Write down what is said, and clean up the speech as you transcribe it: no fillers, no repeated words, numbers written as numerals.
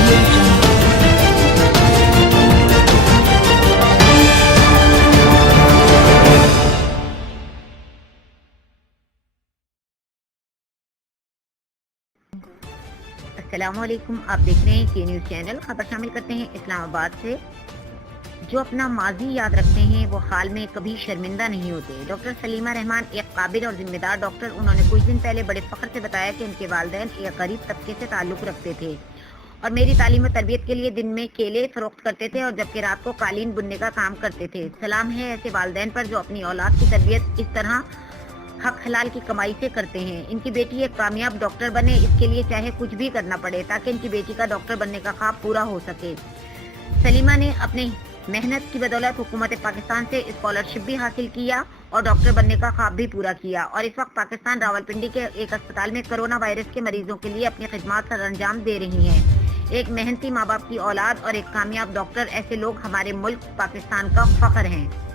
Audio Jungle. अस्सलामुअलैकुम, आप देख रहे हैं के न्यूज़ चैनल। खबर शामिल करते हैं इस्लामाबाद से। जो अपना माजी याद रखते हैं वो हाल में कभी शर्मिंदा नहीं होते। डॉक्टर सलीमा रहमान एक काबिल और जिम्मेदार डॉक्टर। उन्होंने कुछ दिन पहले बड़े फख्र से बताया कि उनके वालिदैन एक गरीब तबके से ताल्लुक़ रखते थे और मेरी तालीम और तरबियत के लिए दिन में केले फरोख्त करते थे और जबकि रात को कालीन बुनने का काम करते थे। सलाम है ऐसे वालिदैन पर जो अपनी औलाद की तरबियत इस तरह हक हलाल की कमाई से करते हैं। इनकी बेटी एक कामयाब डॉक्टर बने, इसके लिए चाहे कुछ भी करना पड़े ताकि इनकी बेटी का डॉक्टर बनने का ख्वाब पूरा हो सके। सलीमा ने अपनी मेहनत की बदौलत हुकूमत पाकिस्तान से स्कॉलरशिप भी हासिल किया और डॉक्टर बनने का ख्वाब भी पूरा किया और इस वक्त पाकिस्तान रावलपिंडी के एक अस्पताल में कोरोना वायरस के मरीजों के लिए अपनी खिदमत सर अंजाम दे रही हैं। एक मेहनती माँ बाप की औलाद और एक कामयाब डॉक्टर, ऐसे लोग हमारे मुल्क पाकिस्तान का फख्र हैं।